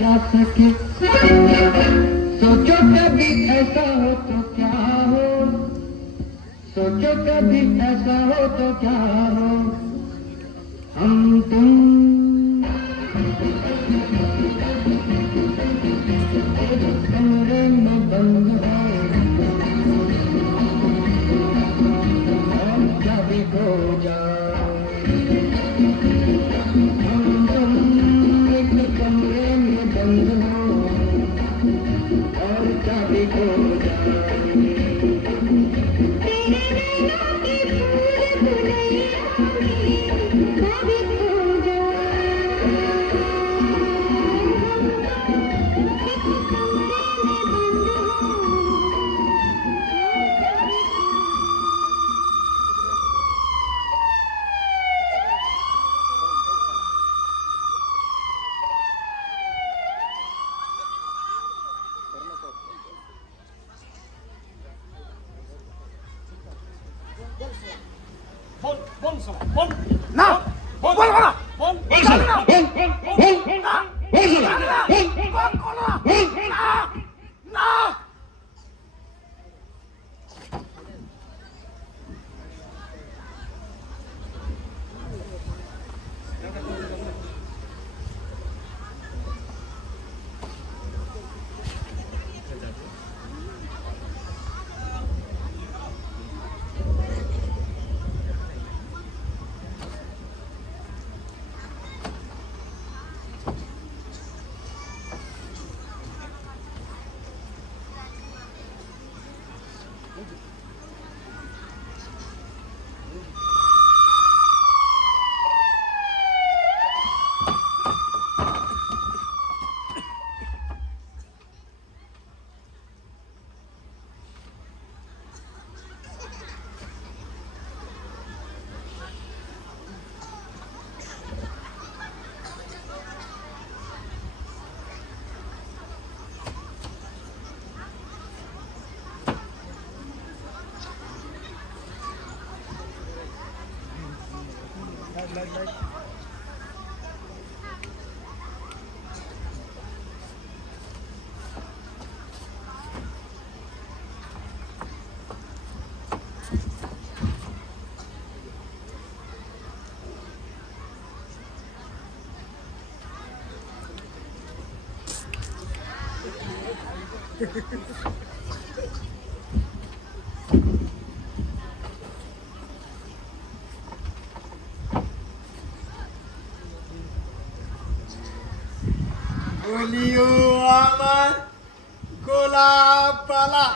जा सके। सोचो कभी ऐसा हो तो क्या हो, सोचो कभी ऐसा हो तो क्या हो, हम तुम एक कमरे में बंद हो और क्या भी हो जाए, हम तुम एक कमरे में बंद हो और क्या भी हो जाए। বলিও আমার গোলাপ পালা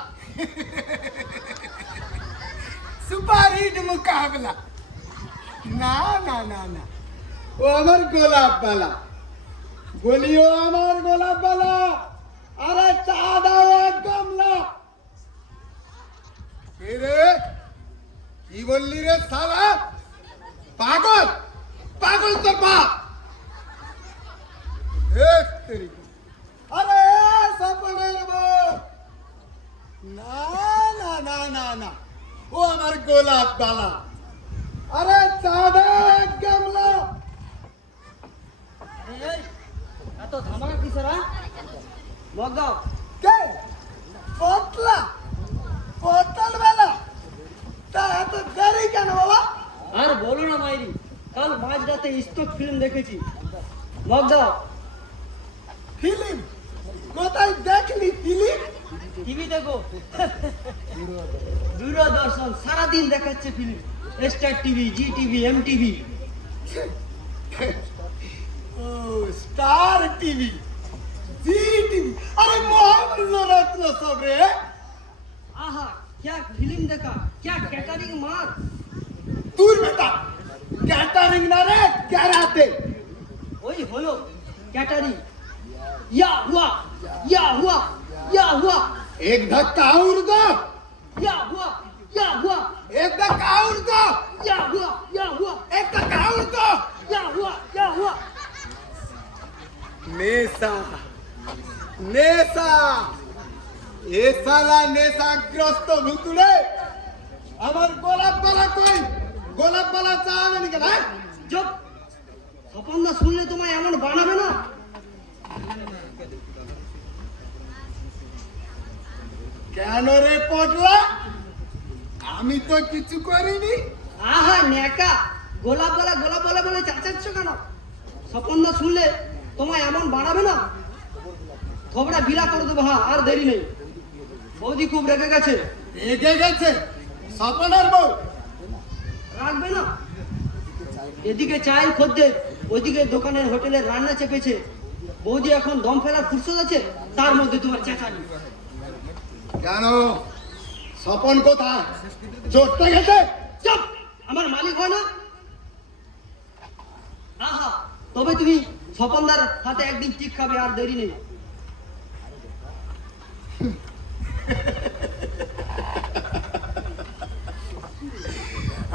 সুপার হিট মুকাবলা না না না না ও আমার গোলাপ পালা বলিও আমার গোলাপ পালা আরে চা দাও এক গামলা রে কি বললি রে শালা পাগল পাগল তোর বাপ আরে না না না না না ও আমার গোলাপ বালা আরে চাঁদা এক গামলা এত ধামাকা কিসের মগাও কে পতলা পতল বেলা তা এত দেরি কেন বাবা আর বলো না মাইরি কাল মাঝরাতে স্টক ফিল্ম দেখেছি মগাও ফিল্ম কোথায় দেখলি ফিল্ম টিভি দেখো দূরদর্শন সারাদিন দেখাচ্ছে ফিল্ম স্টার টিভি জি টিভি এম টিভি ও স্টার টিভি জি টিভি আরে মোহাম্মদ রত্ন সব রে आहा क्या फिल्म देखा क्या कैटरिंग मार दूर बेटा कैटरिंग ना रे कराते वही होलो कैटरिंग या हुआ या हुआ या हुआ एक धक्का और दो या हुआ या हुआ एक धक्का और दो या हुआ या हुआ एक धक्का और दो या हुआ या हुआ नेसा नेसा এ সালা নেশাগ্রস্ত ভুতুড়ে আমার গোলাপ বালা কই গোলাপ বালা চা আনেনি কেন চুপ স্বপনদা শুনলে তোমায় এমন বানাবে না কেন রে পটলা? আমি তো কিছু করিনি। আহা নেকা, গোলাপ বলা বলে চাচাচ্ছ কেন? স্বপনদা শুনলে তোমায় এমন বাড়াবে না, খবরা বিলা করে দেবো। হ্যাঁ, আর দেরি নেই। বৌদি খুব রেগে গেছে। রেগে গেছে? স্বপনের বউ রাখবে না। এদিকে চাই খদ্দের, ওইদিকে দোকানের হোটেলের রান্না চেপেছে। বৌদি এখন দম ফেলার ফুরসত আছে, তার মধ্যে তোমার চেঁচানি। কেন? স্বপন কোথায়? চড়তে গেছে? চুপ! আমার মালিক হয় না? আহা, তবে তুমি স্বপনদার হাতে একদিন ঠিক খাবে, আর দেরি নেই।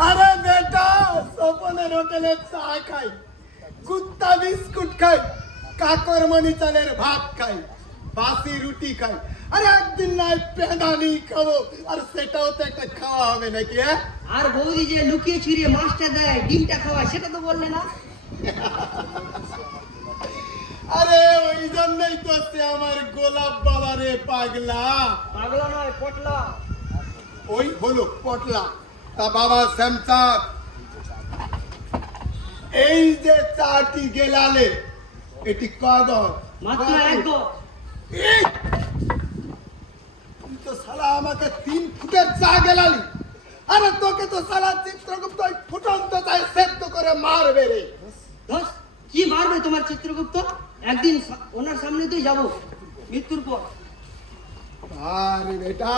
আরে বেটা, স্বপনের হোটেলে চা খাই, কুত্তা বিস্কুট খাই, কাকরমণি চালের ভাত খাই, বাসি রুটি খাই। আরে একদিন নাই পেঁদানি খাবো, আর সেটাও তো একটা খাওয়া হবে নাকি? হ্যাঁ, আর বৌদি যে লুকিয়ে ছুড়িয়ে মাছটা দেয়, ডিমটা খাওয়ায়, সেটা তো বললে না। আরে ওই জন্যই তো সে আমার গোলাপ বাবা রে পাগলা। পাগলা নয়, পটলা। ওই হলো পটলা। তা বাবা শ্যামচাঁদ, এই যে চাটি গেলালে, এটি কদর মাত্র এক গজ। এই! তুই তো শালা আমাকে 3 ফুটের চা গেলালি। আরে তোকে তো শালা চিত্রগুপ্ত ওই ফুটন্ত চাই সেদ্ধ করে মারবে রে। ধস, কি মারবে তোমার চিত্রগুপ্ত? একদিন ওনার সামনে তুই যাবো মৃত্যুর পর। আরে বেটা,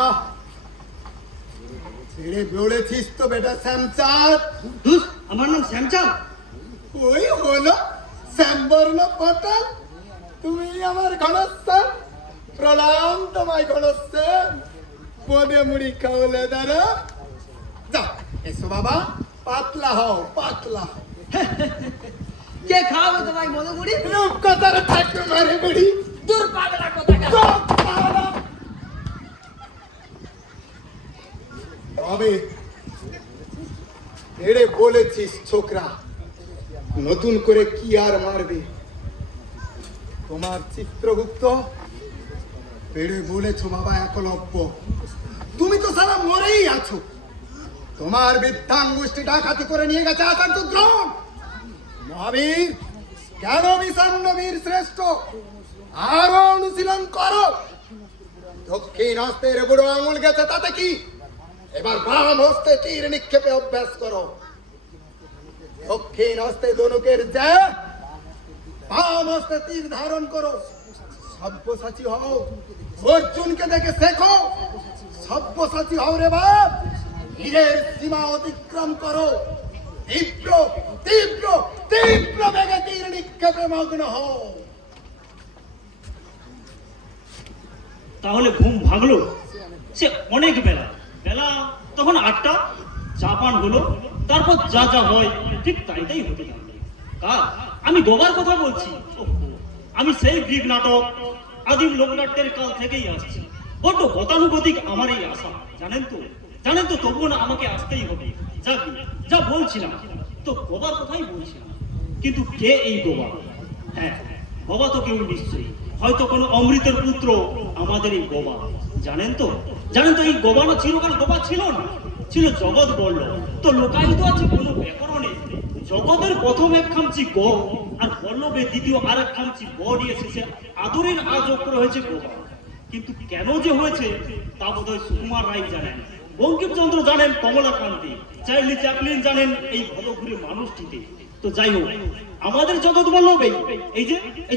ছেড়ে বেড়েছিস তো বেটা শ্যামচাঁদ। ধুস, আমার নাম শ্যামচাঁদ। ওই হলো শ্যামবর্ণ পটল। তুমি আমার ঘনশ্যাম। প্রণাম তোমায় ঘনশ্যাম। পদে মুড়ি খাওয়ালে দাঁড়া। যা, এসো বাবা, পাতলা হও, পাতলা হও। কে খাওয়াবে তোমায় মধুমুড়ি? রূপকথার ঠাকুমারে বুড়ি। দূর পাগলা কোথাকার। তবে এড়ে বলেছিস ছোকরা, নতুন করে কি আর মারবে তোমার চিত্রগুপ্ত? পেড়ে বলেছো বাবা একলব্য, তুমি তো সারা মরেই আছো। তোমার বৃদ্ধাঙ্গুষ্টি ডাকাতি করে নিয়ে গেছে আচার্য দ্রোণ। মহাবীর, কেন বিষণ্ণ বীর শ্রেষ্ঠ? আরো অনুশীলন করো। দক্ষিণ হস্তের বুড়ো আঙুল গেছে, তাতে কি? এবার বাম হস্তে তীর নিক্ষেপে অভ্যাস করো। দক্ষিণ হস্তে ধনুকের জ্যা, বাম হস্তে তীর ধারণ করো। সব্যসাচী হও, অর্জুনকে দেখে শেখো। সব্যসাচী হও রে বাপ, বীরের সীমা অতিক্রম করো। তীব্র তীব্র তীব্র বেগে তীর নিক্ষেপে মগ্ন হও। তাহলে ঘুম ভাগলো? সে অনেক বেলা বেলা তখন 8টা। চা পান হলো, তারপর যা যা হয় ঠিক তাই হতে থাকবে। কার? আমি গোবার কথা বলছি। ওহো, আমি সেই গ্রীক নাটক আদিম লোকনাট্যের কাল থেকেই আসছি। বড্ড গতানুগতিক আমার এই আশা, জানেন তো তবুও না আমাকে আসতেই হবে। যা বলছিলাম তো, গোবার কথাই বলছিলাম। কিন্তু কে এই গোবা? হ্যাঁ, গোবা তো কেউ নিশ্চয়ই, হয়তো কোনো অমৃতের পুত্র আমাদের এই গোবা। জানেন তো এই গোবা না চিরকাল গোবা ছিল না, ছিল জগৎ বলল। তো লোকায়িত আছে কোনো ব্যাকরণে। জগতের প্রথম এক খামচি গ, আর বল্লভের দ্বিতীয় আর এক খামচি ব দিয়ে শেষে আদরের আজ অক্ষর হয়েছে গোবা। কিন্তু কেন যে হয়েছে তা বোধহয় সুকুমার রায় জানেন, বঙ্কিমচন্দ্র জানেন, কমলাকান্তি, চার্লি চ্যাপলিন জানেন এই ভবঘুরে মানুষটিতে। তো যাই হোক, আমাদের জগৎ বল্লভ এই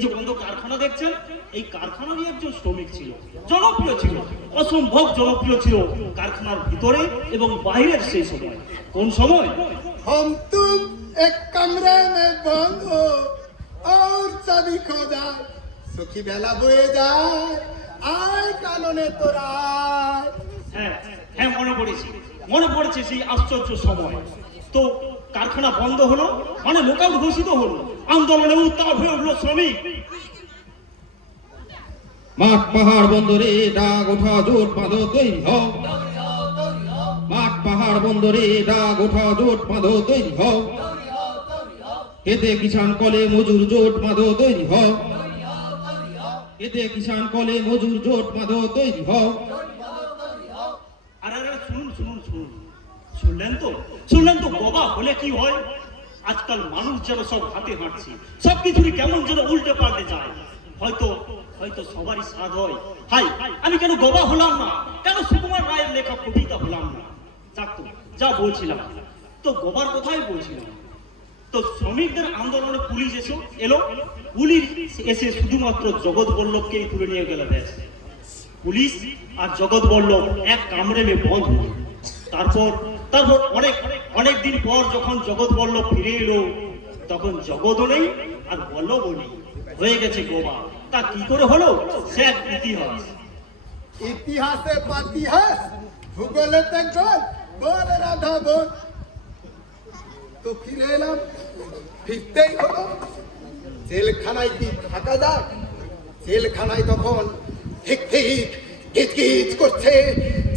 যে বন্ধ কারখানা দেখছেন, এই কারখানারই একজন শ্রমিক ছিল। জনপ্রিয় ছিল, অসম্ভব জনপ্রিয় ছিল কারখানার ভিতরে এবং বাইরের। সেই সময়, কোন সময়? हम तुम एक कमरे में बंद हो और चाबी खो जाए, सुखी बेला बोए जाए, आय कानने तोरा। হ্যাঁ, মনে পড়েছে সেই আশ্চর্য সময়। তো কারখানা বন্ধ হলো, মানে লোকআউট ঘোষিত হলো, আন্দোলনে উত্তাপ হয়ে উঠলো শ্রমিক। মাঠ পাহাড় বন্দরে ডাক ওঠা জোট বাঁধো তৈরি হও। মাঠ পাহাড় বন্দরে ডাক ওঠা জোট বাঁধো তৈরি হও। খেতে কিষান কলে মজুর জোট বাঁধো তৈরি হও। এতে কিষান কলে মজুর জোট বাঁধো তৈরি হও। আরে শুনুন শুনুন শুনুন, শুনলেন তো বাবা হলে কি হয়? আজকাল মানুষ যেন সব হাতে হাঁটছে, সব কিছুরই কেমন যেন উল্টে পাল্টে যায়। হয়তো হয়তো সবারই স্বাদ হয়, হাই আমি কেন বাবা হলাম না, কেন সুকুমার রায়ের লেখা কবিতা হলাম না। যাক তো, যা বলছিলাম তো গোবার কোথায় বলছিলাম, তো শ্রমিকদের আন্দোলনে পুলিশ এলো, পুলিশ এসে শুধুমাত্র জগৎ বল্লভকেই তুলে নিয়ে গেল। ব্যাস, পুলিশ আর জগৎ বল্লভ এক কামড়ে মে বন্ধ হলো। তারপর অনেক দিন পর যখন জগৎ বল্লভ ফিরে এলো, তখন জগৎও নেই আর বল্লভও নেই, হয়ে গেছে গোবা। তা কি করে হলো সে এক ইতিহাস। ইতিহাসে পাতিহাস, ভূগোলে গোল, বল রাধা বল। তো ফিরে এলাম, ফিরতেই হলো। জেলখানায় কি থাকা যায়? জেলখানায় তখন ঠিক ঠিক গিজ করছে,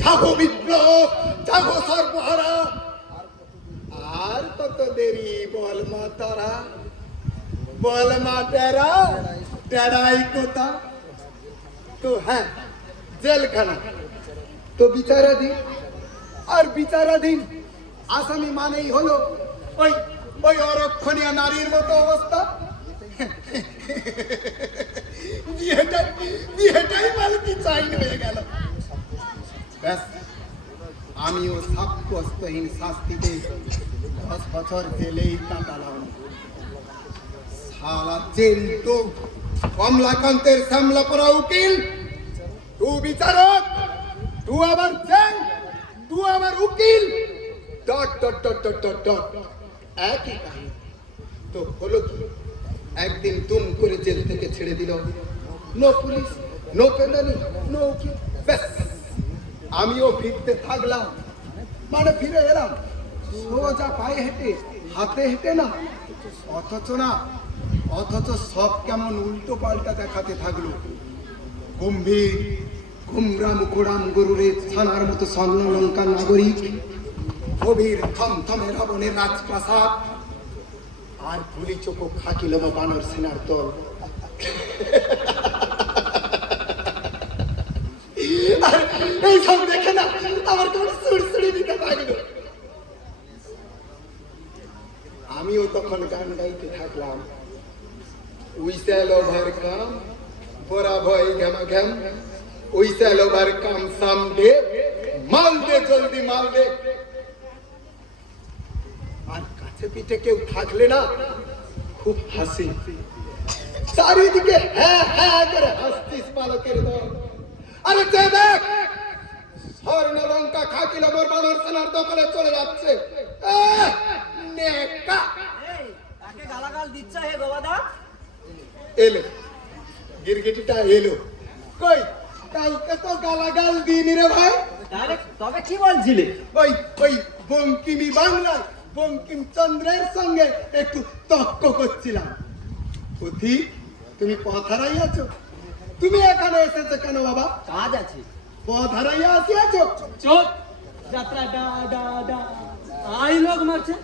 জাগো বিপ্লব, জাগো সর্বহারা। আর কত দেরি বল মা তারা, বল মা টেরা, টেরাই কোথা। তো হ্যাঁ, জেলখানা তো বিচারাধীন, আর বিচারাধীন আসামি মানেই হলো ওই ওই অরক্ষণীয় নারীর মতো অবস্থা। বিয়েটাই মালকি চাইন হয়ে গেল। ব্যাস, আমিও সাব্যস্তহীন শাস্তিতে 10 বছর জেলেই কাটালাম। সালা জেল তো কমলাকান্তের শ্যামলা পরা উকিল, তু বিচারক, তু আবার জেল, তু আবার উকিল, dot dot dot dot dot dot, একই কাহিনী। তো হলো কি, একদিন তুম করে জেল থেকে ছেড়ে দিল। নো পুলিশ, নো পেনালি, নো উকিল। ব্যাস, আমিও ফিরতে থাকলাম, মানে ফিরে এলাম সোজা পায়ে হেঁটে, হাতে হেঁটে না। অথচ সব কেমন উল্টো পাল্টা দেখাতে থাকলো। গম্ভীর গুমরা মুখোড়াম গরুরে ছানার মতো স্বর্ণলঙ্কার নাগরিক, গভীর থমথমে রাবণের রাজপ্রাসাদ, আর পুলি চোখো খাকিল বানর সেনার দল। এই সব দেখে না আমার কেমন সুড়সুড়ি দিতে থাকলো। আমিও তখন গান গাইতে থাকলাম। We shall overcome, bora boy ghama gham. We shall overcome someday. মাল দে জলদি মাল দে। আর কাছে পিঠে কেউ থাকলে না খুব হাসি, চারিদিকে হ্যাঁ হ্যাঁ করে হাসতিস পালকের দল। আরে যে দেখ, স্বর্ণলঙ্কা খাকি নগর বানর সেনার দখলে চলে যাচ্ছে। নেকা তাকে গালাগাল দিচ্ছে হে গোবাদা। এলো গিরগিটিটা এলো। কই, কাউকে তো গালাগাল দিইনি রে ভাই। তবে কি বলছিলে? ওই ওই বঙ্কিমি বাংলায় বঙ্কিমচন্দ্রের সঙ্গে একটু তর্ক করছিলাম। পুথি, তুমি পথ হারাই আছো? তুমি এখানে এসেছো কেন বাবা? কাজ আছে। পথ হারাইয়া আসিয়াছো? চোখ যাত্রা ডা ডা ডা আই লোক মারছে।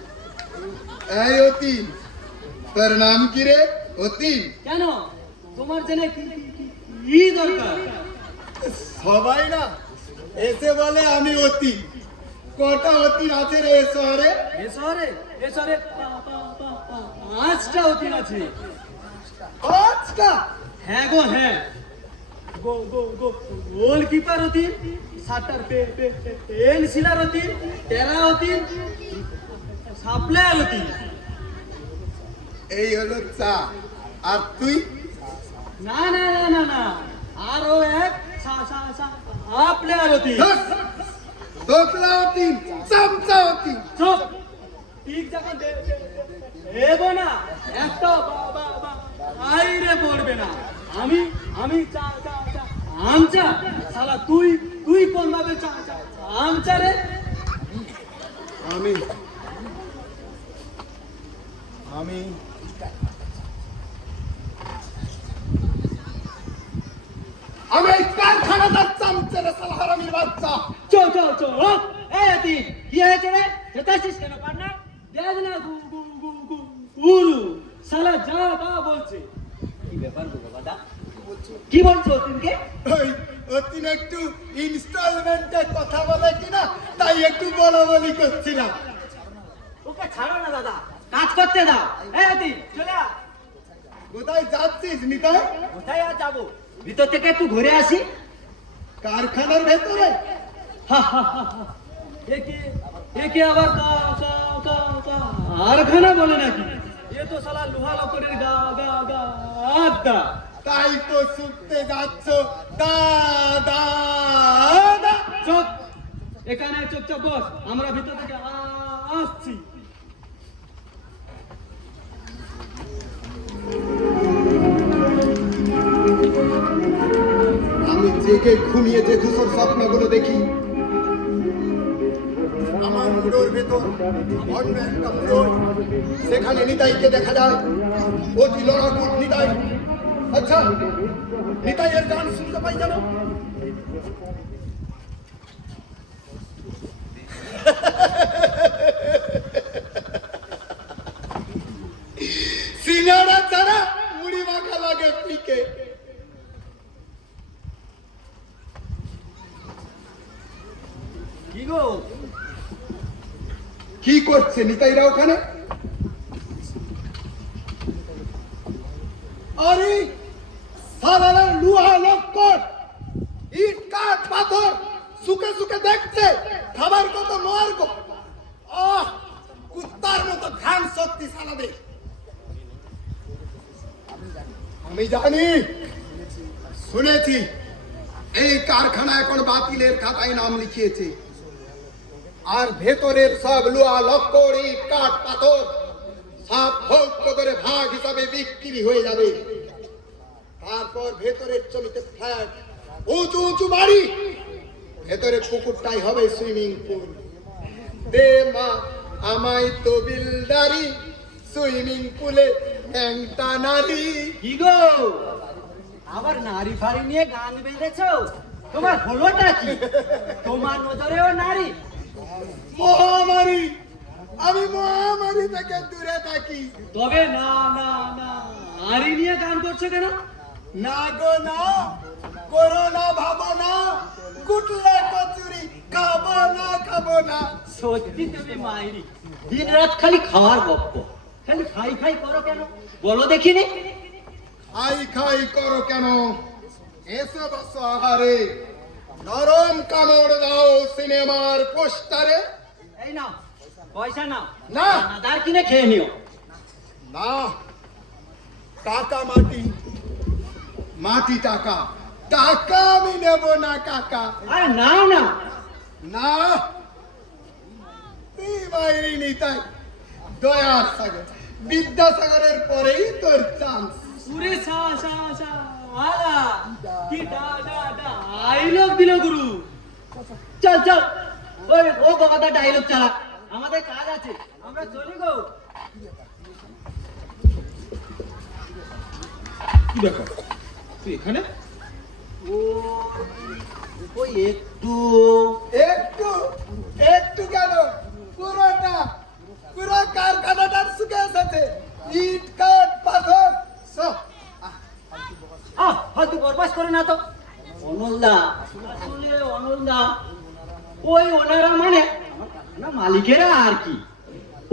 এই অতীন, তোর নাম কি রে? অতীন? কেন, তোমার জেনে কি দরকার? সবাই না এসে বলে আমি অতীন। কটা অতীন আছে রে এ শহরে? এ শহরে 5টা অতীন আছে। 5টা? হ্যাঁ গো হ্যাঁ। গোলকিপার অতীন, শাটার পেন্সিলার অতীন, টেরা অতীন, সাপ্লায়ার অতীন। এই হলো চা। আর তুই? না না না না না, আরো এক সাপ্লায়ার অতীন। দোকলা অতীন, চামচা অতীন। চুপ, ঠিক যখন দেবো না একটা আইরে পড়বে না। আমি চা আমচা। শালা তুই কোন ভাবে আমচা রে? আমি এই কারখানাদার চামচা রে, শালা হারামির বাচ্চা। চো এই অতীন, কি হয়েছে রে? চেতাছিস কেন পান্না? দেখ না গুরু শালা যা তা বলছে। কি ব্যাপার গো বাবা? কি বলছো অতীনকে? ওই অতীন একটু ইনস্টলমেন্টে কথা বলে কিনা, তাই একটু বলা বলি করছিলাম। ওকে ছাড়ো না দাদা, কাজ করতে দাও। এই অতীন চলে আয়। কোথায় যাচ্ছিস নিতাই? কোথায় আর যাবো, ভিতর থেকে একটু ঘুরে আসি। কারখানার ভেতরে? একে আবার কারখানা বলে নাকি? এ তো শালা লোহা লকড়ের গা গা গা আড্ডা। তাই তো শুনতে যাচ্ছ দা দা দা। চুপ, এখানে চুপচাপ বস, আমরা ভিতর থেকে আসছি। আমি জেগে ঘুমিয়ে যে ধূসর স্বপ্নগুলো দেখি, আমার মুড়োর ভেতর অন্য একটা মুড়ো, সেখানে নিতাইকে দেখা যায়, অতি লড়াকুট নিতাই। আচ্ছা, নিতাইয়ের গান শুনতে পাই জানো? সিঙ্গাড়া ছাড়া মুড়ি মাখা লাগে পিকে। কি গো, কি করছে নিতাইরা ওখানে? আরে সালারা লুহা লক্কর, ইট কাঠ পাথর সুকে সুকে দেখছে, খাবার কত মার্গ। আহ, কুত্তার মতো ধ্যান শক্তি সালাদের। আমি জানি, শুনেছি এই কারখানা এখন বাতিলের খাতায় নাম লিখিয়েছে, আর ভেতরের সব লোহা লক্কর ইট কাঠ পাথর সব ভোগ করে ভাগ হিসাবে বিক্রি হয়ে যাবে। তারপর ভেতরের জমিতে ফ্ল্যাট, উঁচু উঁচু বাড়ি, ভেতরে পুকুরটাই হবে সুইমিং পুল। দে মা আমায় তো বিলদারি, সুইমিং পুলে একটা নারী। কি গো, আবার নারী ফাড়ি নিয়ে গান বেঁধেছো? তোমার হলোটা কি? তোমার নজরেও নারী? মহামারী, আমি মহামারী থেকে দূরে থাকি। তবে না না না, নারী নিয়ে গান করছো কেন? না গো না, করোনা ভাবো না, গুটলে কচুরি খাবো না খাবো না। সত্যি তুমি মাইরি, দিন রাত খালি খাওয়ার গপ্প, খালি খাই খাই করো কেন বলো দেখিনি? খাই খাই করো কেন? এসো বসো আহারে, নরম কামড় দাও সিনেমার পোস্টারে। এই নাও পয়সা নাও, না। দানাদার কিনে খেয়ে নিও। না, টাকা মাটি, মাটি টাকা, টাকা আমি নেব না কাকা। আরে নাও না। না, তুই বাইরে নিতাই, দয়ার সাগর, বিদ্যাসাগরের পরেই তোর চান্স। পুরে সা সা সা আলা কি ডা ডা ডা ডায়লগ দিল গুরু। চল চল, ওই ও বাবাটা ডায়লগ চালা, আমাদের কাজ আছে, আমরা চলি গো। কি ব্যাপার, তুই এখানে? ওই একটু একটু একটু কেন, পুরোটা, পুরো কারখানাটার শুকে এসেছে, ইট কাঠ পাথর সব। হয়তো বরবাস করে না তো। অনলদা, আসলে অনলদা ওই ওনারা মানে না মালিকেরা আর কি,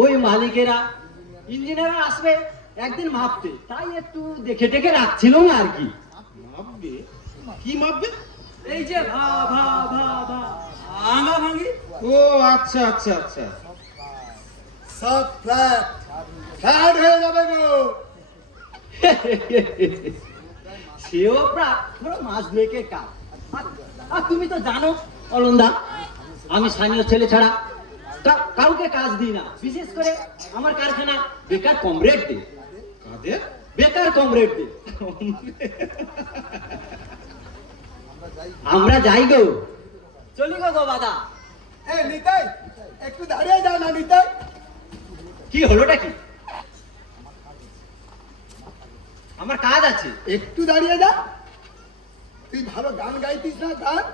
ওই মালিকেরা ইঞ্জিনিয়ার আসবে একদিন মাপতে, তাই একটু দেখে টেকে রাখছিলাম আর কি। মাপবে? কি মাপবে? এই যে ভা ভা ভা ভা ভাঙা ভাঙি। ও আচ্ছা আচ্ছা আচ্ছা। সব ফ্ল্যাট ফ্ল্যাট হয়ে যাবে গো। সেও প্রায় মাস দুয়েকের কাজ। আর তুমি তো জানো অলন্দা, আমি স্থানীয় ছেলে ছাড়া কাউকে কাজ দিই না, বিশেষ করে আমার কারখানা বেকার কমরেড দে। কাদের? বেকার কমরেড দে। আমরা যাই গো, চলি গো গো বাদা। এ নিতাই, একটু দাঁড়িয়ে যাও না নিতাই। কি হলোটা কি? আমার কাজ আছে। একটু দাঁড়িয়ে যা। তুই ভালো গান গাইতিস না? গান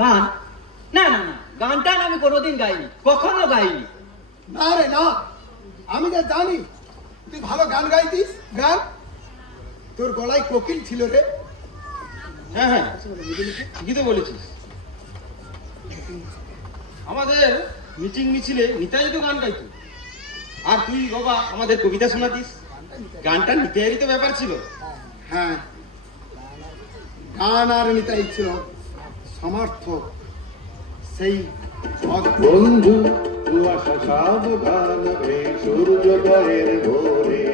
গান? না না না, গানটা আমি কোনোদিন গাইনি, কখনো গাইনি। না রে না, আমি যা জানি তুই ভালো গান গাইতিস। গান তোর গলায় কোকিল ছিল রে। হ্যাঁ হ্যাঁ, ঠিকই তো বলেছিস। আমাদের মিটিং মিছিলে নিতাই তো গান গাইতো, আর তুই বাবা আমাদের কবিতা শোনাতিস। গানটা নিতাইয়েরই তো ব্যাপার ছিল। হ্যাঁ, গান আর নিতাই ছিল সমর্থক। সেই বন্ধু কুয়াশা সাবধান এই সূর্যোদয়ের ভোরে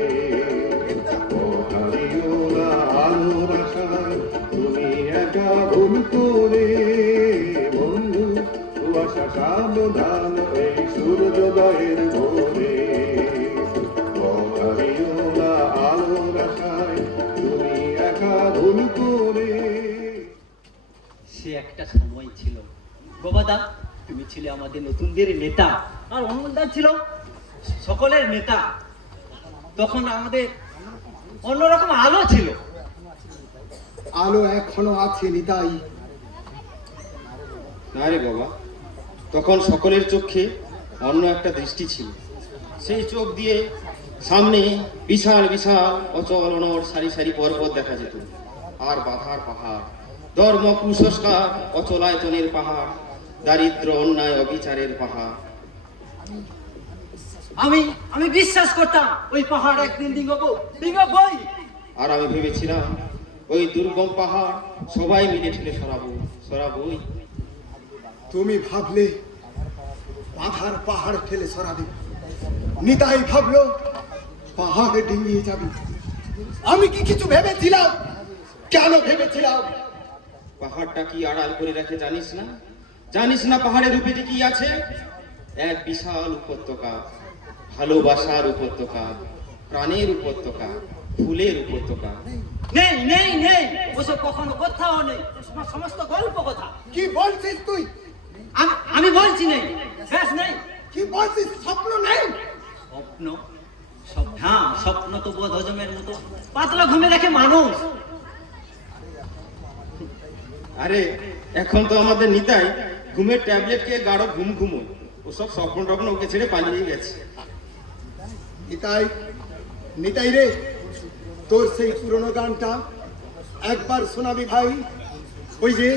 হারিও না আলোর আশায় তুমি একা ভুল করে। বন্ধু কুয়াশা সাবধান এই সূর্যোদয়ের ভোরে হারিও না আলোর আশায় তুমি একা ভুল করে। সে একটা সময় ছিল গোবাদা, তুমি ছিলে আমাদের নতুনদের নেতা, আর অমলদা ছিল সকলের নেতা। তখন আমাদের অন্যরকম আলো ছিল। আলো এখনো আছে নিতাই। না রে বাবা, তখন সকলের চোখে অন্য একটা দৃষ্টি ছিল। সেই চোখ দিয়ে সামনে বিশাল বিশাল অচল অনড় সারি সারি পর্বত দেখা যেত, আর বাধার পাহাড়, ধর্ম কুসংস্কার অচলায়তনের পাহাড়, দারিদ্র অন্যায় অবিচারের পাহাড়। আমি বিশ্বাস করতাম ওই পাহাড় একদিন ডিঙ্গবই। আর আমি ভেবেছিলাম ওই দুর্গম পাহাড় সবাই মিলে ঠেলে সরাবই। তুমি ভাবলে বাধার পাহাড় ফেলে সরাবে, নিতাই ভাবলো পাহাড়ে ডিঙিয়ে যাবে। আমি কি কিছু ভেবেছিলাম? কেন ভেবেছিলাম? পাহাড়টা কি আড়াল করে রাখে জানিস না? জানিস না পাহাড়ের উপরে কি আছে? এক বিশাল উপত্যকা, ভালোবাসার উপত্যকা, প্রাণের উপত্যকা, ফুলের উপত্যকা। নেই নেই নেই, ওসব কখনো কোথাও নেই, সমস্ত গল্প কথা। কি বলছিস তুই? আমি বলছি নেই, শেষ নেই। কি বলছিস? স্বপ্ন নেই? স্বপ্ন? হ্যাঁ, স্বপ্ন তো বোধ হজমের মতো পাতলা ঘুমে দেখে মানুষ। আরে এখন তো আমাদের নিতাই ঘুমের ট্যাবলেট খেয়ে গাঢ় ঘুমোয়। ওসব স্বপ্ন টপ্ন ওকে ছেড়ে পালিয়ে গেছে। নিতাই রে, তোর সেই পুরনো গানটা একবার শোনাবি ভাই। ওই যে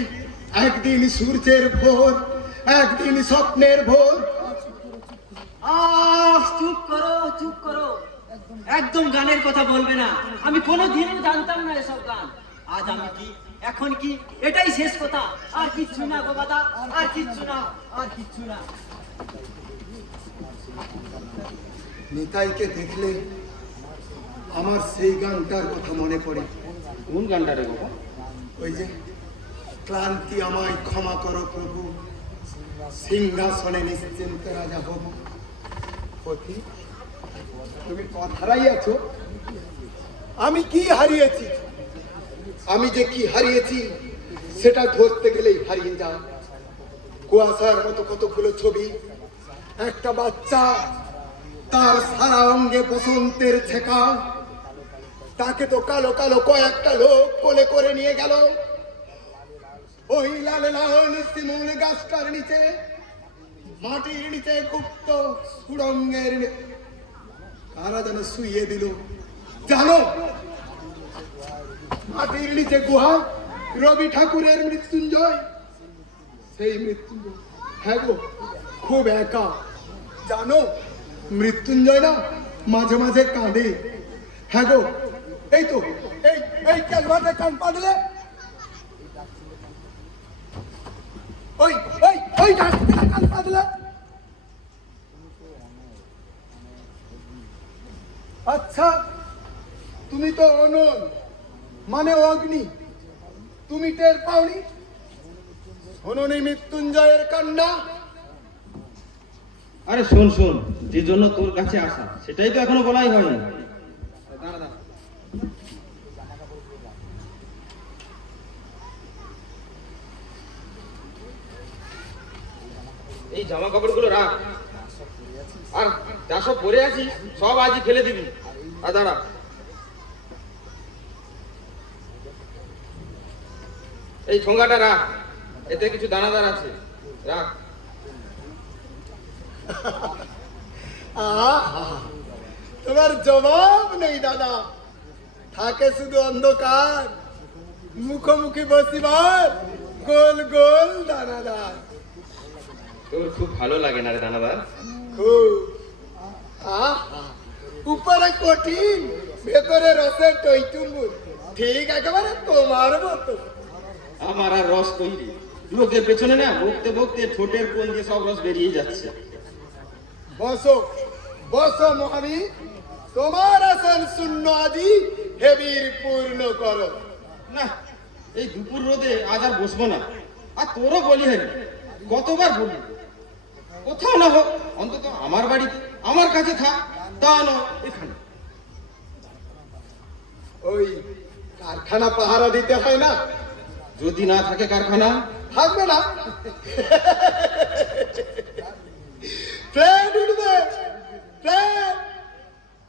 একদিন সূর্যের ভোর, একদিন স্বপ্নের ভোর। চুপ করো, একদম গানের কথা বলবে না। আমি কোনোদিনও জানতাম না এসব গান। আজ আমি কি, এখন কি, এটাই শেষ কথা। আর কিচ্ছু না গোবাদা, আর কিচ্ছু না। নিতাইকে দেখলে আমার সেই গানটার কথা মনে পড়ে। কোন গানটা রে বাবা? ওই যে ক্লান্তি আমায় ক্ষমা করো প্রভু, সিংহাসনে নিশ্চিন্ত রাজা হব। পথি, তুমি কথারাই আছো। আমি কি হারিয়েছি? আমি যে কি হারিয়েছি সেটা ধরতে গেলেই হারিয়ে যায়। কুয়াশার মতো কতগুলো ছবি, একটা বাচ্চা, তার সারা অঙ্গে বসন্তের ছেকা। তাকে তো কালো কালো কয়েকটা লোক কোলে করে নিয়ে গেল ওই লাল লাল শিমুল গাছটার নিচে, মাটির নিচে গুপ্ত সুড়ঙ্গের। কারা যেন শুইয়ে দিল জানো? মাটির নিচে গুহা, রবি ঠাকুরের মৃত্যুঞ্জয়। সেই মৃত্যুঞ্জয়, হ্যাঁ গো, খুব একা জানো। মৃত্যুঞ্জয় না মাঝে মাঝে কাঁদে। হ্যাঁ গো, এই তো এই ক্যালভার্টে কান পাতলে ওই কান পাতলে। আচ্ছা, তুমি তো অনল মানে অগ্নি, তুমি টের পাওনি? শোনোনি মৃত্যুঞ্জয়ের কান্না? আরে শোন, যে জন্য তোর কাছে আসা সেটাই তো এখনো বলাই হয়নি। এই জামা কাপড়গুলো রাখ, আর যা সব পরে আছিস সব আজই ফেলে দিবি। আর দাঁড়া, এই ঠোঙ্গাটা রাখ, এতে কিছু দানাদার আছে, রাখ। তোমার জবাব নেই দাদা। থাকে শুধু অন্ধকার, মুখোমুখি বসিবার গোল গোল দানাদার। তোর খুব ভালো লাগে না রে দানাদার? খুব। আহা, উপরে কঠিন, ভেতরে রসের টইটুম্বুর, ঠিক একেবারে তোমার মতো। আমার আর রস তৈরি, লোকের পেছনে না বকতে বকতে ঠোঁটের কোণ দিয়ে সব রস বেরিয়ে যাচ্ছে। বসো বসো মহাবীর, তোমার আসন শূন্য আদি হেবির পূর্ণ করো। না, এই দুপুর রোদে আজ আর বসবো না। আর তোরও বলি হয়নি, কতবার বলি কোথাও না হোক অন্তত আমার বাড়িতে, আমার কাছে থাক, তা নয় এখানে। ওই কারখানা পাহারা দিতে হয় না? যদি না থাকে কারখানা, থাকবে না। ট্রেন উঠবে, ট্রেন।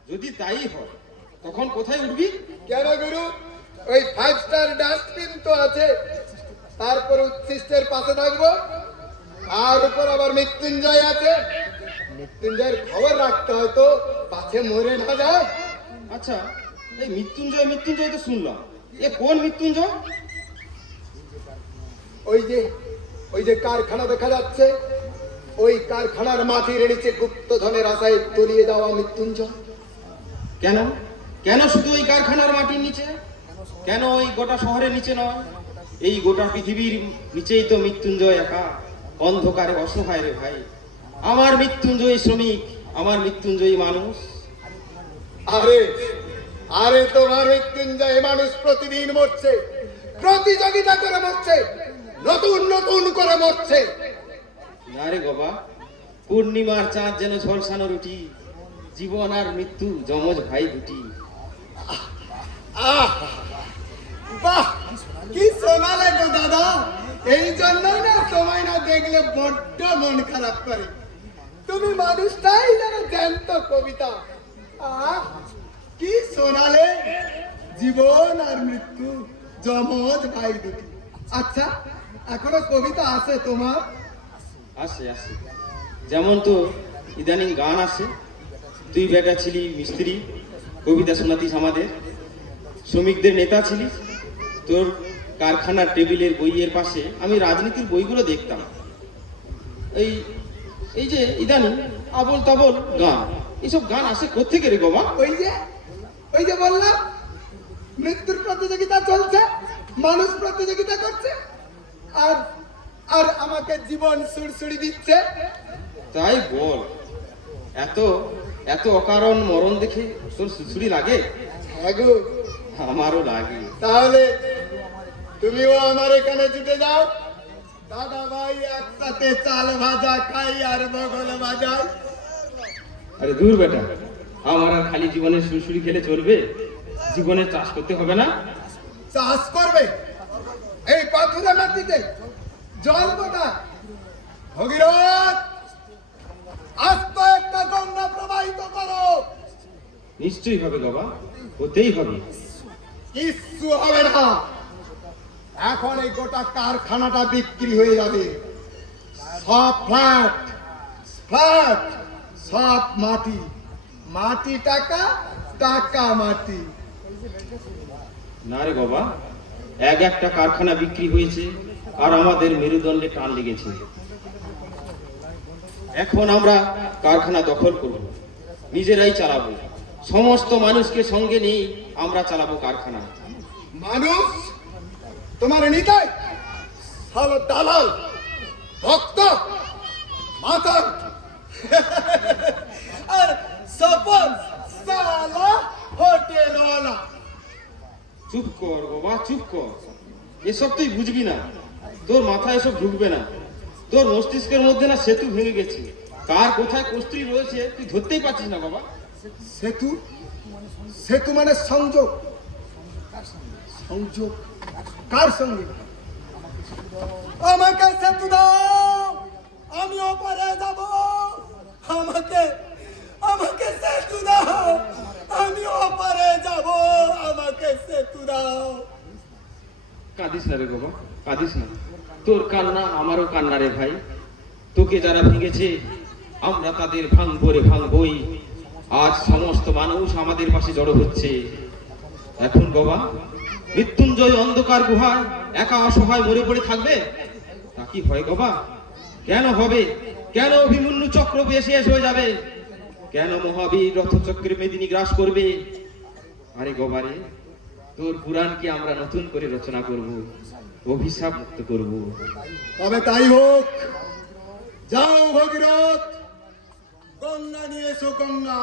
যদি তাই হয় তখন কোথায় উঠবি? কেন গুরু, ওই 5 স্টার ডাস্টবিন তো আছে, তারপর উচ্ছিষ্টের পাশে থাকবো, আর উপর আবার মৃত্যুঞ্জয় আছে। মৃত্যুঞ্জয়ের খবর রাখতে হয় তো, পাছে মরে না যায়। আচ্ছা, এই মৃত্যুঞ্জয় মৃত্যুঞ্জয় তো শুনলাম, এ কোন মৃত্যুঞ্জয়? ওই যে কারখানা দেখা যাচ্ছে, ওই কারখানার মাটির নিচে গুপ্তধনের আশায় তলিয়ে যাওয়া মৃত্যুঞ্জয়। কেন কেন শুধু ওই কারখানার মাটির নিচে? কেন ওই গোটা শহরের নিচে নয়? এই গোটা পৃথিবীর নিচেই তো মৃত্যুঞ্জয় একা, অন্ধকারে অসহায় রে ভাই। আমার মৃত্যুঞ্জয়ী শ্রমিক, আমার মৃত্যুঞ্জয়ী মানুষ। আরে আরে তোমার মৃত্যুঞ্জয় মানুষ প্রতিদিন মরছে, প্রতিযোগিতা করে মরছে, নতুন নতুন করে মরছে। না রে বাবা, পূর্ণিমার চাঁদ যেন ঝলসানো রুটি, জীবন আর মৃত্যু যমজ ভাই দুটি। আহ, বাহ, কি শোনালে গো দাদা। এই জন্য না সময় না দেখলে বড্ড মন খারাপ করে। তুমি মানুষটাই যেন জ্যান্ত কবিতা। আহ, কি শোনালে, জীবন আর মৃত্যু যমজ ভাই দুটি। আচ্ছা, এখনো কবিতা আছে তোমার? আসে আসে, যেমন তো ইদানিং গান আসে। তুই বেটা ছিলি মিস্ত্রি, কবিতা শোনাতিস আমাদের। শ্রমিকদের নেতা ছিলিস, তোর কারখানার টেবিলের বইয়ের পাশে আমি রাজনীতির বইগুলো দেখতাম। এই এই যে ইদানিং আবল তাবল গান, এইসব গান আসে কোত্থেকে রে বাবা? ওই যে বললাম, মৃত্যুর প্রতিযোগিতা চলছে, মানুষ প্রতিযোগিতা করছে, আর আর আমাকে জীবন সুড়সুড়ি দিচ্ছে। তাই বল, এত এত অকারণ মরণ দেখে তোর সুসুড়ি লাগে? হ্যাঁ গো, আমারও লাগে। তাহলে তুমিও আমার এখানে জুটে যাও, দাদা ভাই একসাথে চাল ভাজা খাই আর বগল বাজাই। আরে দূর বেটা, আমার আর খালি জীবনের সুসুড়ি খেলে চলবে? জীবনে চাষ করতে হবে না? চাষ করবে এই পাথুরে মাটিতে? জল কোথা? ভগীরথ, আস্ত একটা গঙ্গা প্রবাহিত করো। নিশ্চয়ই হবে বাবা, হতেই হবে। কিচ্ছু হবে না, এখন এই গোটা কারখানাটা বিক্রি হয়ে যাবে। সব ফ্ল্যাট, ফ্ল্যাট, সব মাটি, মাটি টাকা, টাকা মাটি। না রে বাবা, একটা কারখানা বিক্রি হয়েছে আর আমাদের মেরুদণ্ডে টান লেগেছে। এখন আমরা কারখানা দখল করব, নিজেরাই চালাবো, সমস্ত মানুষকে সঙ্গে নিয়ে আমরা চালাবো কারখানা। মানুষ তোমার নিতাই হল দালাল, ভক্ত, মাতাল আর সফল সালা হোটেলওয়ালা। চুপ কর বাবা, চুপ কর। এসব তুই বুঝবি না, তোর মাথায় এসব ঢুকবে না। তোর মস্তিষ্কের মধ্যে না সেতু ভেঙে গেছে, কার কোথায় কস্তুরি রয়েছে তুই ধরতেই পারছিস না বাবা। সেতু, সেতু মানে সংযোগ। সংযোগ কার সঙ্গে? আমাকে সেতু দাও, আমি ওপারে যাব। আমাকে আমাকে সেতু দাও, আমি ওপারে যাব। আমাকে সেতু দাও। কাঁদিস না রে বাবা, কাঁদিস না। তোর কান্না আমারও কান্না রে ভাই। তোকে যারা ভেঙেছে আমরা তাদের ভাঙবো রে, ভাঙবই। আজ সমস্ত মানুষ আমাদের পাশে জড়ো হচ্ছে। এখন গবা মৃত্যুঞ্জয় অন্ধকার গুহায় একা অসহায় মরে পড়ে থাকবে? তা কি হয় গবা? কেন হবে? কেন অভিমন্যু চক্র শেষ হয়ে যাবে? কেন মহাবীর রথচক্রে মেদিনী গ্রাস করবে? আরে গবারে, তোর পুরাণকে আমরা নতুন করে রচনা করব, অভিশাপ মুক্ত করব। তবে তাই হোক। যাও ভগীরথ, গঙ্গা নিয়ে এসো গঙ্গা।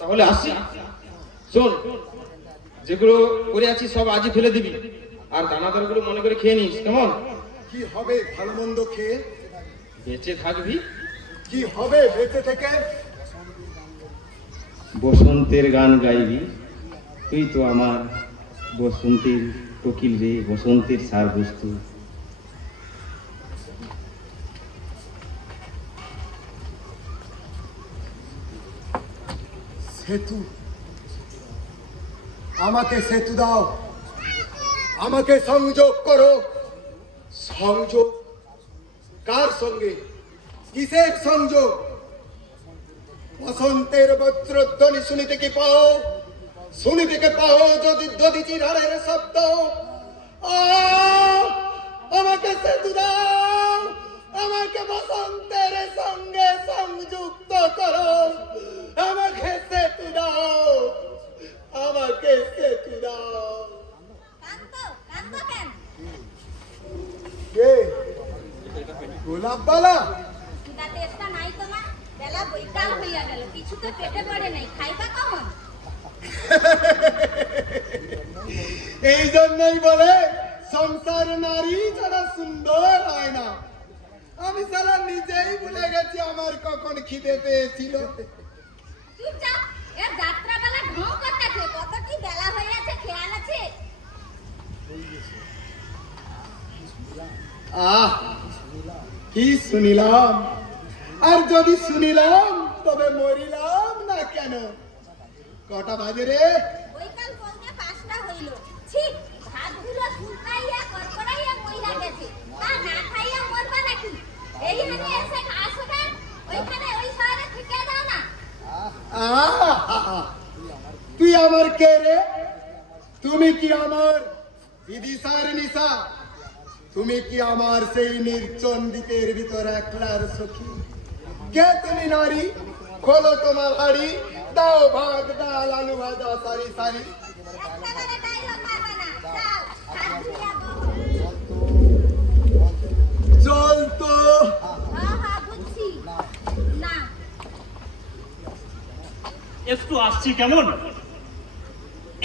তাহলে আসি। শোন, যেগুলো করে আছিস সব আজই ফেলে দিবি, আর দানাদার গুলো মনে করে খেয়ে নিস, কেমন? কি হবে ভালো মন্দ খেয়ে? বেঁচে থাকবি। কি হবে বেঁচে থেকে? বসন্তের গান গাইবি। তুই তো আমার বসন্তের কোকিল রে, বসন্তের সার বস্তু। সেতু, আমাকে সেতু দাও, আমাকে সংযোগ করো। সংযোগ? কার সঙ্গে? কিসের সংযোগ? বসন্তের বজ্রধ্বনি শুনিতে কি পাও? শুনিতে কি পাও যদি দধিচির হাড়ের শব্দ? আমাকে সেতু দাও, আমাকে বসন্তের সঙ্গে সংযুক্ত করো। আমাকে সেতু দাও, আমাকে সেতু দাও। কে? গোলাপবালা? এই জন্যই বলে সংসার নারী যারা সুন্দর হয় না। আমি সালা নিজেই ভুলে গেছি আমার কখন খিদে পেয়েছিল। আহ, কি শুনিলাম! আর যদি শুনিলাম তবে মরিলাম না কেন? কটা বাজে রে? তুই আমার কে রে? তুমি কি আমার বিদিশার নিশা? তুমি কি আমার সেই নির্জন দ্বীপের ভিতর একলার সখী? কে তুমি নারী? খোলো তোমার হাড়ি, দাও ভাত ডাল আলু ভাজা সারি সারি। চল তো। একটু আসছি, কেমন?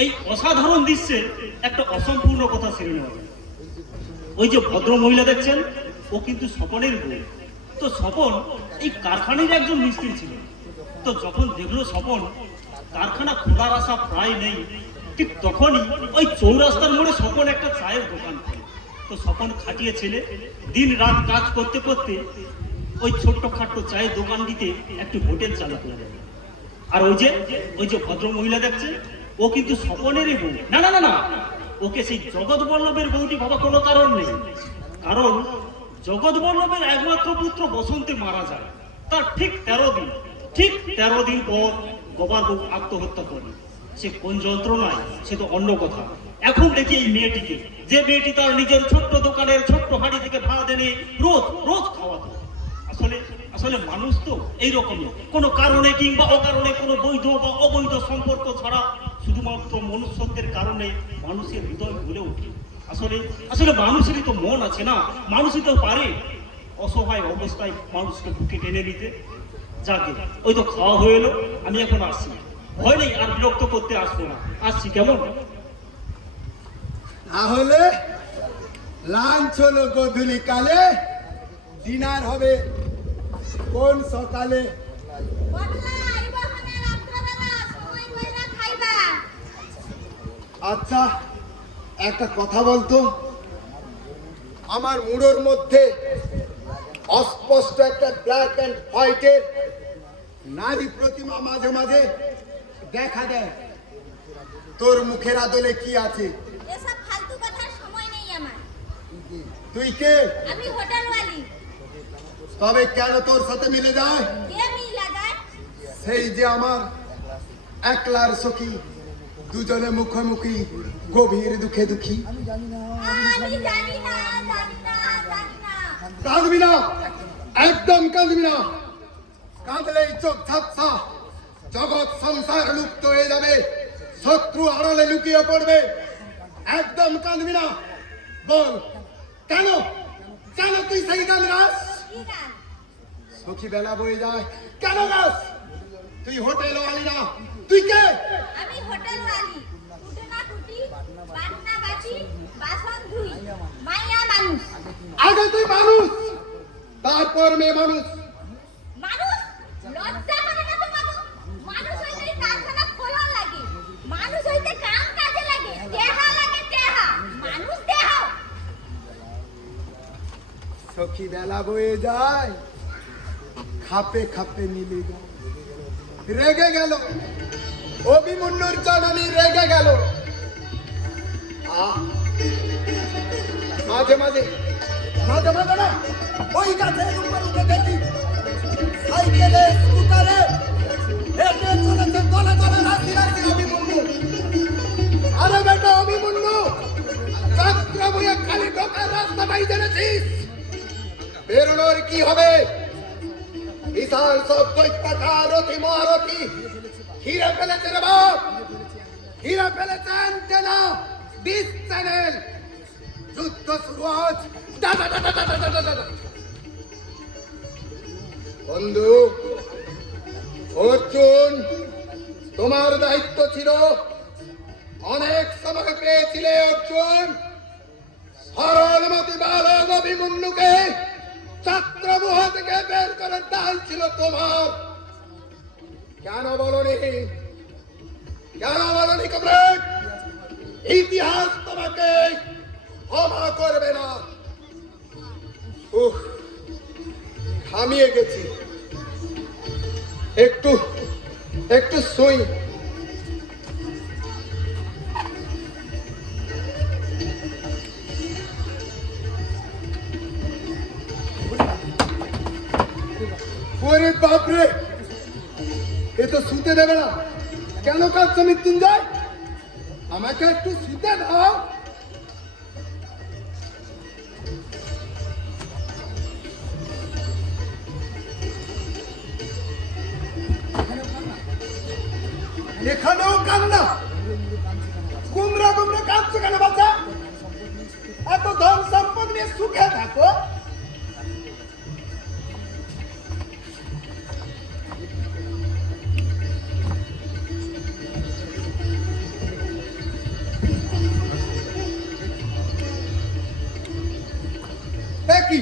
এই অসাধারণ দৃশ্যে একটা অসম্পূর্ণ কথা ছেড়ে নেওয়া যায়। ওই যে ভদ্র মহিলা দেখছেন, ও কিন্তু স্বপনের বউ। তো স্বপন এই কারখানার একজন মিস্ত্রি ছিল। তো যখন দেখলো স্বপন কারখানা খোলার আশা প্রায় নেই, ঠিক তখনই ওই চৌরাস্তার মোড়ে স্বপন একটা চায়ের দোকান খোলে। তো স্বপন খাটিয়ে ছেলে দিন রাত কাজ করতে করতে ওই ছোট্ট খাট্ট চায়ের দোকান দিতে একটি হোটেল চালু করে দেয়। আর ওই যে ভদ্র মহিলা দেখছে, ও কিন্তু স্বপনেরই বউ। না না না না, ওকে সেই জগৎ বল্লভের বউটি ভাবা কোনো কারণ নেই। কারণ জগৎ বল্লভের একমাত্র পুত্র বসন্তে মারা যায়। তার ঠিক 13 দিন পর গবার বউ আত্মহত্যা করে। সে কোন যন্ত্রণায় সে তো অন্য কথা। এখন দেখি এই মেয়েটিকে, যে মেয়েটি তার নিজের ছোট্ট দোকানের ছোট্ট হাঁড়ি থেকে ভাত এনে রোজ রোজ খাওয়াতো। আসলে মানুষ তো এইরকমই, কোনো কারণে কিংবা অকারণে, কোনো বৈধ বা অবৈধ সম্পর্ক ছাড়া শুধুমাত্র মনুষ্যত্বের কারণে মানুষের হৃদয় ভুলে ওঠে। আসলে মানুষেরই তো মন আছে না, মানুষই তো পারে অসহায় অবস্থায় মানুষকে বুকে টেনে নিতে। যাকে ওই তো খাওয়া হয়ে এলো, আমি এখন আসছি। ভয় নেই, আর বিরক্ত করতে আসবো না। আসছি, কেমন? তাহলে লাঞ্চ হলো গধূলি কালে, ডিনার হবে কোন সকালে? আচ্ছা, একটা কথা বলতো, আমার মুড়োর মধ্যে অস্পষ্ট একটা ব্ল্যাক অ্যান্ড হোয়াইটের নারী প্রতিমা মাঝে মাঝে দেখা দেয়। তোর মুখের আদলে কি আছে? এসব ফালতু কথার সময় নেই আমার। তুই কে? আমি হোটেলওয়ালি। তবে কেন তোর সাথে মিলে যায়? কে মিলা যায়? সেই যে আমার একলার সখী, দুজনে মুখোমুখি, গভীর দুঃখে দুঃখী। আমি জানি না, জানি না, জানি না। কাঁদবি না, একদম কাঁদবি না। কাঁদলেই চোখ ঝাপসা, জগৎ সংসার লুপ্ত হয়ে যাবে, শত্রু আড়ালে লুকিয়ে পড়বে। একদম কাঁদবি না। বল কেন, কেন তুই সেই গান গাস? কি গান? সখী বেলা বয়ে যায়, কেন গাস? তুই হোটেল ওয়ালি না, তুই কে? আমি হোটেল ওয়ালি। উঠে না টুটি, বাটনা বাটি, বাসন ধুই। মাইয়া মানুষ। আগে তুই মানুষ, তারপর মেয়ে মানুষ। মানুষ লজ্জা করে না তোমাকে? মানুষ হইতে কারখানা খোলা লাগে, মানুষ হইতে কাম কাজে লাগে, দেহা লাগে দেহা, মানুষ দেহ। সখী বেলা বয়ে যায়, খাপে খাপে মিলে যায়। রেগে গেল অভিমন্যুর জননী, রেগে গেল। মাঝে মাঝে মাঝে মাঝে না ওই গাছের উপর উঠে দেখি সাইকেলে স্কুটারে হেঁটে চলেছে দলে দলে রাখি রাখি অভিমন্যু। আরে বেটা অভিমন্যু, যাত্রা বইয়ে খালি ঢোকার রাস্তা পাই জেনেছিস, বেরোনোর কি হবে? বিশাল সব দৈত্যাকার রথি মহারথী ঘিরে ফেলেছে রে বাপ, ঘিরে ফেলেছে অ্যান্টেনা, ডিশ চ্যানেল। যুদ্ধ শুরু আজ। বন্ধু অর্জুন, তোমার দায়িত্ব ছিল, অনেক সময় পেয়েছিলে অর্জুন। সরলমতি বালক অভিমন্যুকে ছাত্রগুহা থেকে বের করার দায় ছিল তোমার। কেন বলনি, কেন বলনি কমরেড? ইতিহাস তোমাকে ক্ষমা করবে না। ঘামিয়ে গেছি, একটু একটু শুই। ওরে বাপরে, এ তো শুতে দেবে না। কেন কাঁদছো মৃত্যুঞ্জয়? আমাকে একটু শুতে দাও। এখানেও কান্না, গুমরা গুমরা কাঁদছো কেন বাচ্চা? এত ধন সম্পদ নিয়ে সুখে থাকো। কি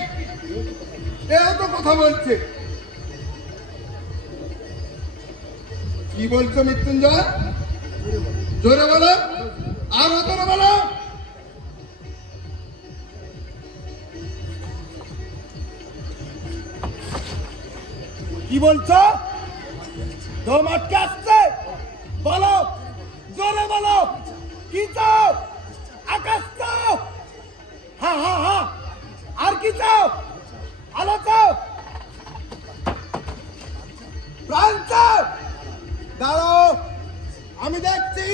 এও তো কথা বলছে। কি বলছো মৃত্যুঞ্জয়? জোরে বলো, আরো জোরে বলো। কি বলছো? দম আটকে আসছে? বলো, জোরে বলো। কি চাও? আকাশ চাও? হ্যাঁ হ্যাঁ হ্যাঁ, আর কি চাও? আলো চাও? প্রাণ চাও? দাঁড়াও, আমি দেখছি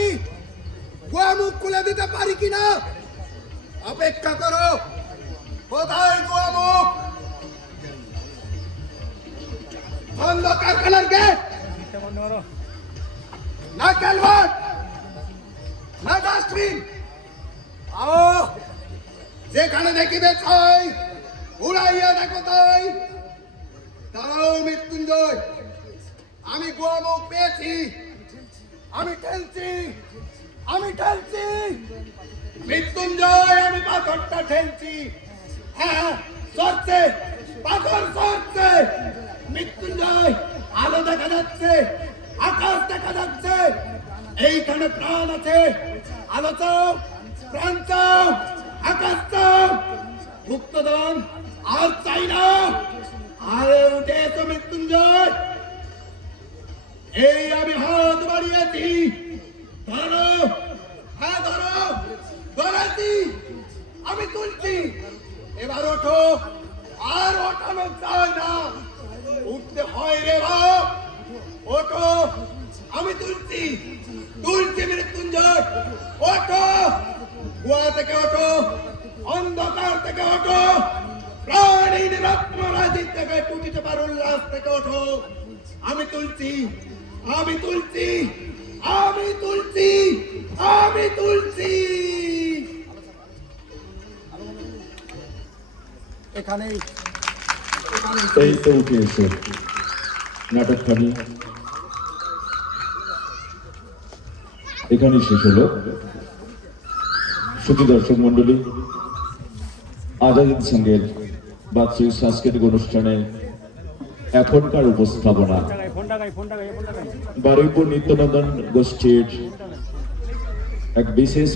গোয়া মুখ খুলে দিতে পারি কিনা। অপেক্ষা করো। কোথায় গোয়া মুখ? বন্ধ কারখানার গেট। না ক্যালভার্ট, না ডাস্টবিন। আও, যেখানে দেখিবে ছাই, উড়াইয়া দেখো তাই। দাঁড়াও মৃত্যুঞ্জয়, আমি গোয়া মুখ পেয়েছি। আমি ঠেলছি, আমি ঠেলছি মৃত্যুঞ্জয়, আমি পাথরটা ঠেলছি। হ্যাঁ, সরছে, পাথর সরছে। মৃত্যুঞ্জয়, আলো দেখা যাচ্ছে, আকাশ দেখা যাচ্ছে। এইখানে প্রাণ আছে। আলো চাও, প্রাণ চাও, আকাশ চাও, গুপ্তধন আর চাই না। আরে উঠে এসো মৃত্যুঞ্জয়। এই আমি হাত বাড়িয়েছি, ধরো। হ্যাঁ ধরো, ধরেছি, আমি তুলছি। এবার ওঠো, আর ওঠানো যায় না, উঠতে হয় রে বাপ। ওঠো, আমি তুলছি। কুয়া থেকে ওঠো, অন্ধকার থেকে ওঠো, প্রাণীর রত্নরাজি থেকে টুটিতে পার উল্লাস থেকে ওঠো। আমি তুলছি, আমি তুলছি, আমি তুলছি, আমি তুলছি। এখানেই এই তো উঠে এসো। নাটকখানি এখানেই শেষ হলো। সুখী দর্শক মন্ডলী, আজাদের সঙ্গে বাৎসরিক সাংস্কৃতিক অনুষ্ঠানে এখনকার উপস্থাপনা বারুইপুর নিত্যনন্দন গোষ্ঠীর এক বিশেষ